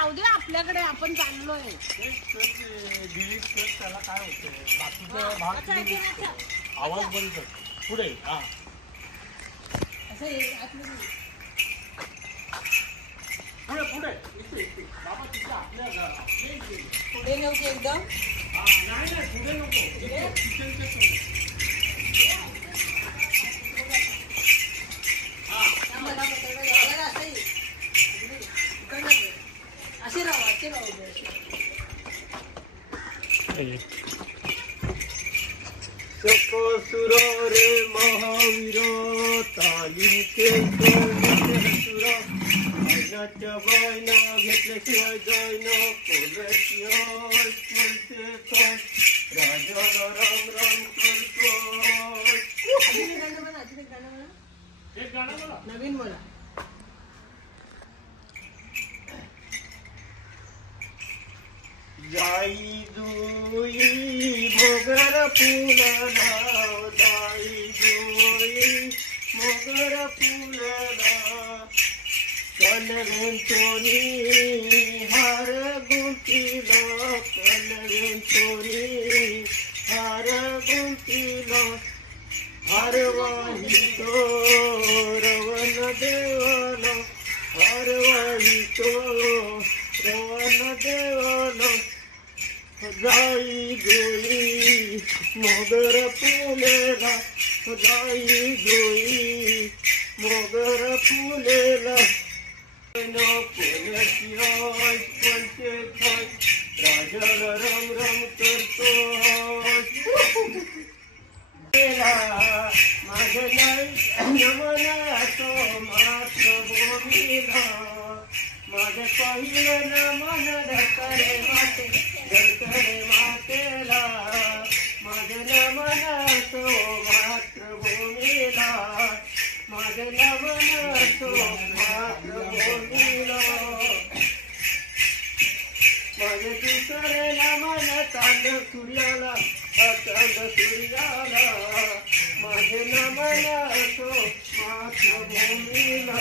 जाऊ दे आपल्याकडे, आपण चाललोय. त्याला काय होतं बाकीचा भाग आवाज बंद कर पुढे. हा पुढे पुढे बाबा तिथे आपल्या पुढे नव्हते एकदम. नाही नाही पुढे नको किचनच्या समोर. असे राहू असे राहू. सको सुर रे महावीर तालीम के सुर आईनाच्या बायना घेतल्याशिवाय जायना कोल्याशिवाय बोलते काय राजाला राम राम करतो. एक गाणं बोला नवीन बोला. जाई जुई मोगर फुलला जाई जुई मोगर फुलला कलवेंचोनी हार गुंतीला कलवेंचोनी हार गुंतीला हरवाही तो रवन देवाला हरवाही तो रवन देवाला जाई जोई मोगर फुलेला जाई जोई मोगर फुलेला कोल्याशिवाय कोणते काय राजाला राम राम करतो. माझं नाही नमनातो मातृभूमीला माझं पहिलं नमन धरतरे माते धरतरे मातेला माझं नमनातो मातृभूमीला माझं नमनातो मातृभूमीला माझं दुसरे नमन चांद सूर्याला चांद सूर्याला माझं नमनातो मातृभूमीला